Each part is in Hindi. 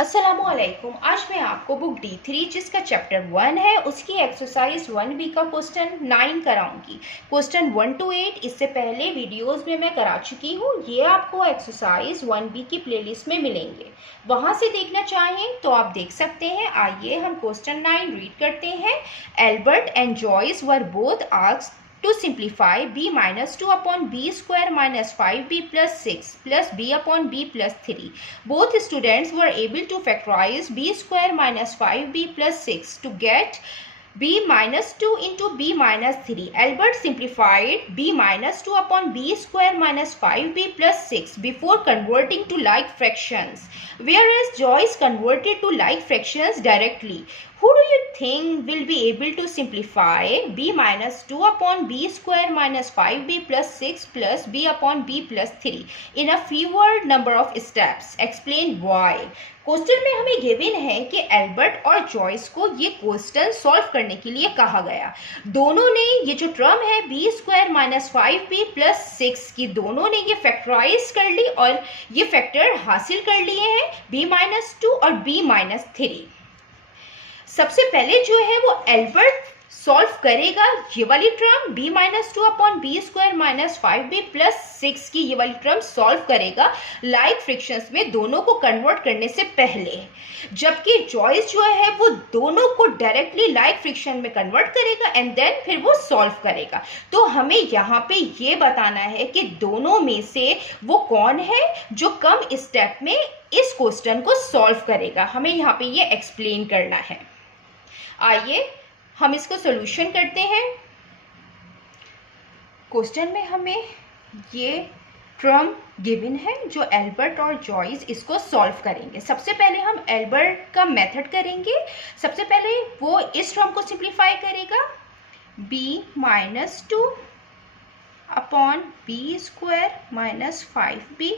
अस्सलामुअलैकुम। आज मैं आपको बुक D3 जिसका चैप्टर 1 है उसकी एक्सरसाइज 1B का क्वेश्चन 9 कराऊंगी। क्वेश्चन 1 to 8 इससे पहले वीडियोस में मैं करा चुकी हूँ। ये आपको एक्सरसाइज 1B की प्लेलिस्ट में मिलेंगे, वहां से देखना चाहें तो आप देख सकते हैं। आइए हम क्वेश्चन 9 रीड करते हैं। Albert and Joyce were both asked to simplify b minus 2 upon b square minus 5b plus 6 plus b upon b plus 3. Both students were able to factorize b square minus 5b plus 6 to get b minus 2 into b minus 3. Albert simplified b minus 2 upon b square minus 5b plus 6 before converting to like fractions, whereas Joyce converted to like fractions directly. Who do you think will be able to simplify b minus 2 upon b square minus 5b plus 6 plus b upon b plus 3 in a fewer number of steps? Explain why. Question में हमें गिवन है कि एल्बर्ट और जॉयस को ये क्वेश्चन सॉल्व करने के लिए कहा गया। दोनों ने ये जो टर्म है B square minus 5b plus 6 की, दोनों ने ये फैक्टराइज कर ली और ये फैक्टर हासिल कर लिए हैं b माइनस 2 और b माइनस 3। सबसे पहले जो है वो एल्बर्ट सॉल्व करेगा ये वाली term b minus 2 upon B square minus 5b plus 6 की ये वाली टर्म सॉल्व करेगा लाइक फ्रैक्शंस में दोनों को कन्वर्ट करने से पहले, जबकि जॉयस जो है वो दोनों को डायरेक्टली लाइक फ्रैक्शन में कन्वर्ट करेगा एंड देन फिर वो सॉल्व करेगा। तो हमें यहाँ पे ये बताना है कि दोनों में से वो कौन है जो कम स्टेप में इस क्वेश्चन को सॉल्व करेगा। हमें यहाँ पे ये एक्सप्लेन करना है। आइए हम इसको सॉल्यूशन करते हैं। क्वेश्चन में हमें ये टर्म गिवन है जो एल्बर्ट और जॉयस इसको सॉल्व करेंगे। सबसे पहले हम एल्बर्ट का मेथड करेंगे। सबसे पहले वो इस टर्म को सिंप्लीफाई करेगा b minus 2 upon B square minus 5b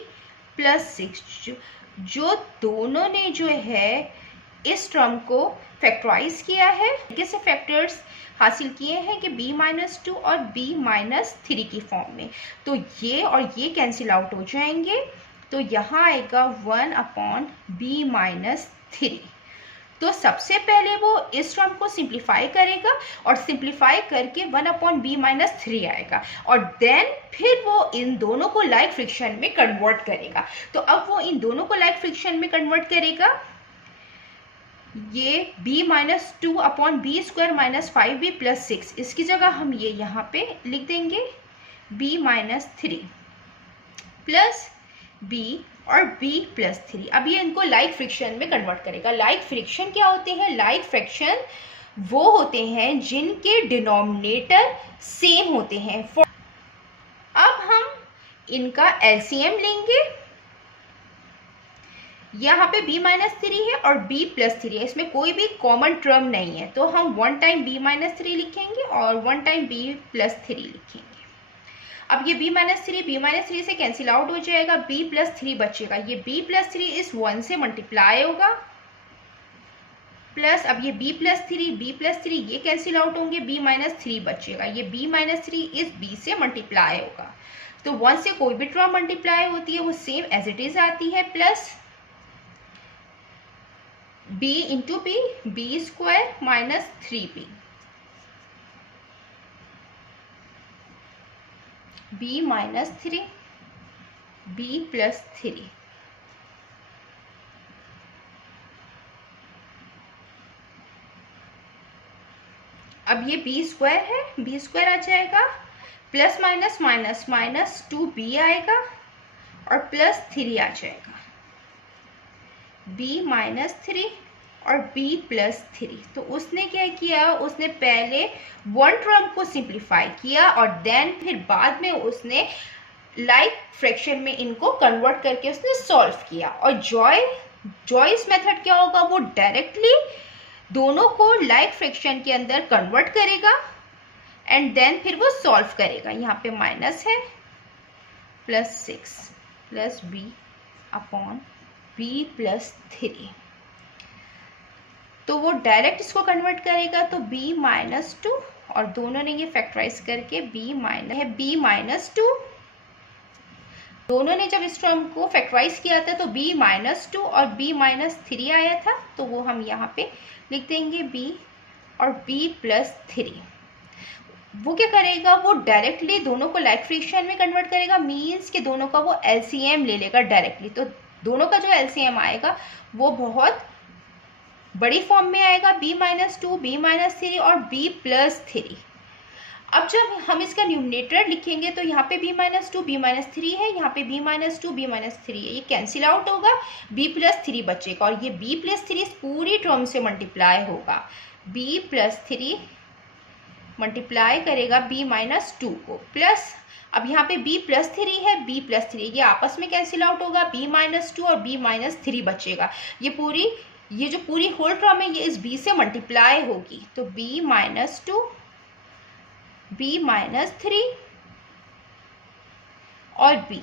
plus 6, जो दोनों ने जो है इस टर्म को फैक्टराइज किया है, कैसे फैक्टर्स हासिल किए हैं कि b माइनस 2 और b माइनस 3 की फॉर्म में। तो ये और ये कैंसिल आउट हो जाएंगे, तो यहाँ आएगा 1 अपॉन b माइनस 3। तो सबसे पहले वो इस टर्म को सिंप्लीफाई करेगा और सिंप्लीफाई करके 1 अपॉन बी माइनस 3 आएगा और देन फिर वो इन दोनों को लाइक फ्रैक्शन में कन्वर्ट करेगा। तो अब वो इन दोनों को लाइक फ्रैक्शन में कन्वर्ट करेगा। ये b minus 2 upon B square minus 5b plus 6, इसकी जगह हम ये यहाँ पे लिख देंगे b माइनस 3 प्लस b और b प्लस 3। अब ये इनको लाइक फ्रैक्शन में कन्वर्ट करेगा। लाइक फ्रैक्शन क्या होते हैं? लाइक फ्रैक्शन वो होते हैं जिनके डिनोमिनेटर सेम होते हैं। अब हम इनका एलसीएम लेंगे। यहाँ पे b माइनस 3 है और b प्लस 3 है, इसमें कोई भी कॉमन टर्म नहीं है, तो हम 1 टाइम b माइनस 3 लिखेंगे और 1 टाइम b प्लस 3 लिखेंगे। अब ये b माइनस 3 से कैंसिल आउट हो जाएगा, b प्लस 3 बचेगा। ये b प्लस 3 इस 1 से मल्टीप्लाई होगा प्लस अब ये b प्लस 3 ये कैंसिल आउट होंगे, b माइनस 3 बचेगा। ये b माइनस 3 इस b से मल्टीप्लाई होगा। तो 1 से कोई भी टर्म मल्टीप्लाई होती है वो सेम एज इट इज आती है, plus b into b, b square minus 3b, b minus 3, b plus 3। अब ये b स्क्वायर है, b स्क्वायर आ जाएगा, plus minus minus minus 2b आएगा और प्लस 3 आ जाएगा, b माइनस 3 और b प्लस 3। तो उसने क्या किया, उसने पहले वन टर्म को सिंप्लीफाई किया और देन फिर बाद में उसने लाइक फ्रैक्शन में इनको कन्वर्ट करके उसने सॉल्व किया। और जॉयस मेथड क्या होगा, वो डायरेक्टली दोनों को लाइक फ्रैक्शन के अंदर कन्वर्ट करेगा एंड देन फिर वो सॉल्व करेगा। यहाँ पे माइनस है, plus 6 plus b upon b plus 3, तो वो डायरेक्ट इसको कन्वर्ट करेगा। तो b माइनस 2 और दोनों ने ये फैक्टराइज करके b माइनस 2 दोनों ने जब इस टर्म को फैक्टराइज किया था तो b-2 और b-3 आया था, तो वो हम यहाँ पे लिख देंगे b और b+3। वो क्या करेगा, वो डायरेक्टली दोनों को लाइक फ्रैक्शन में कन्वर्ट करेगा, मीन्स कि दोनों का वो एलसीएम ले लेगा डायरेक्टली। तो दोनों का जो एलसीएम आएगा वो बहुत बड़ी फॉर्म में आएगा, b-2, b-3 और b+3। अब जब हम इसका न्यूमरेटर लिखेंगे तो यहाँ पे b-2, b-3 है, यहाँ पे b-2, b-3 है, ये कैंसिल आउट होगा, b+3 बचेगा और ये b+3 इस पूरी टर्म से मल्टीप्लाई होगा। b+3 मल्टीप्लाई करेगा b-2 को, प्लस अब यहाँ पे b+3 है, b+3 ये आपस में कैंसिल आउट होगा, b-2 और b-3 बचेगा। ये जो पूरी होल टर्म है ये इस b से मल्टीप्लाई होगी, तो b-2, b-3 और b।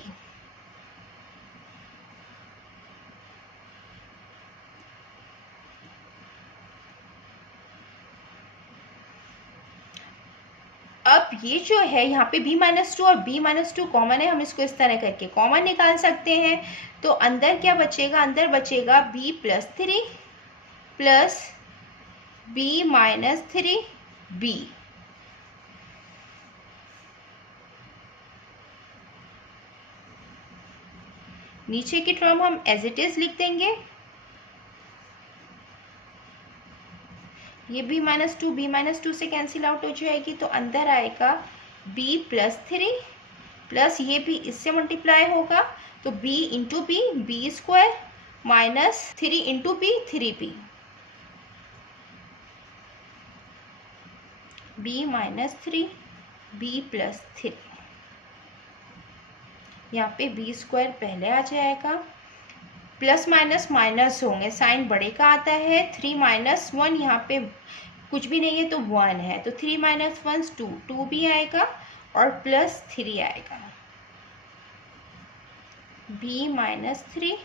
अब ये जो है यहाँ पे b-2 और b-2 कॉमन है, हम इसको इस तरह करके कॉमन निकाल सकते हैं। तो अंदर क्या बचेगा, अंदर बचेगा b+3 प्लस b-3b। नीचे की टर्म हम एज इट इज लिख देंगे, ये b-2 से कैंसिल आउट हो जाएगी, तो अंदर आएगा b+3 प्लस ये भी इससे मल्टीप्लाई होगा, तो b into b, b² minus 3 into b, 3b, b-3 b+3। यहाँ पे b² पहले आ जाएगा, प्लस माइनस माइनस होंगे, साइन बड़े का आता है, 3 - 1 यहाँ पे कुछ भी नहीं है तो 1 है, तो 3 - 1 2, 2 भी आएगा और +3 आएगा, b-3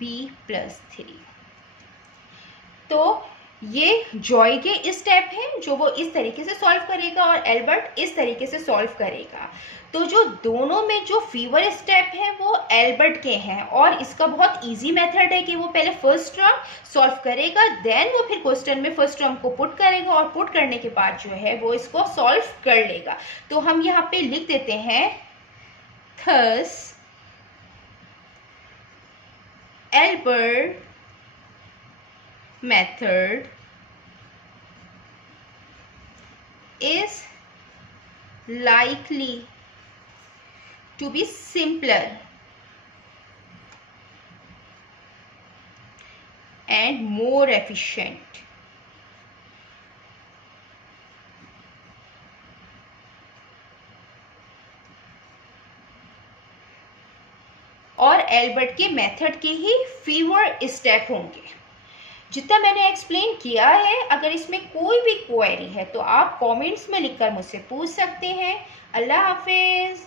b+3। तो ये जॉय के स्टेप हैं जो वो इस तरीके से सॉल्व करेगा और एल्बर्ट इस तरीके से सॉल्व करेगा। तो जो दोनों में जो फीवर स्टेप हैं वो एल्बर्ट के हैं और इसका बहुत इजी मेथड है कि वो पहले फर्स्ट टर्म सॉल्व करेगा, देन वो फिर क्वेश्चन में फर्स्ट टर्म को पुट करेगा और पुट करने के बाद जो है वो इसको सॉल्व कर लेगा। तो हम यहाँ पे लिख देते हैं, thus Albert method is likely to be simpler and more efficient. और एल्बर्ट के मेथड के ही फीवर स्टेप होंगे। जितना मैंने एक्सप्लेन किया है, अगर इसमें कोई भी क्वेरी है तो आप कमेंट्स में लिखकर मुझसे पूछ सकते हैं। अल्लाह हाफिज़।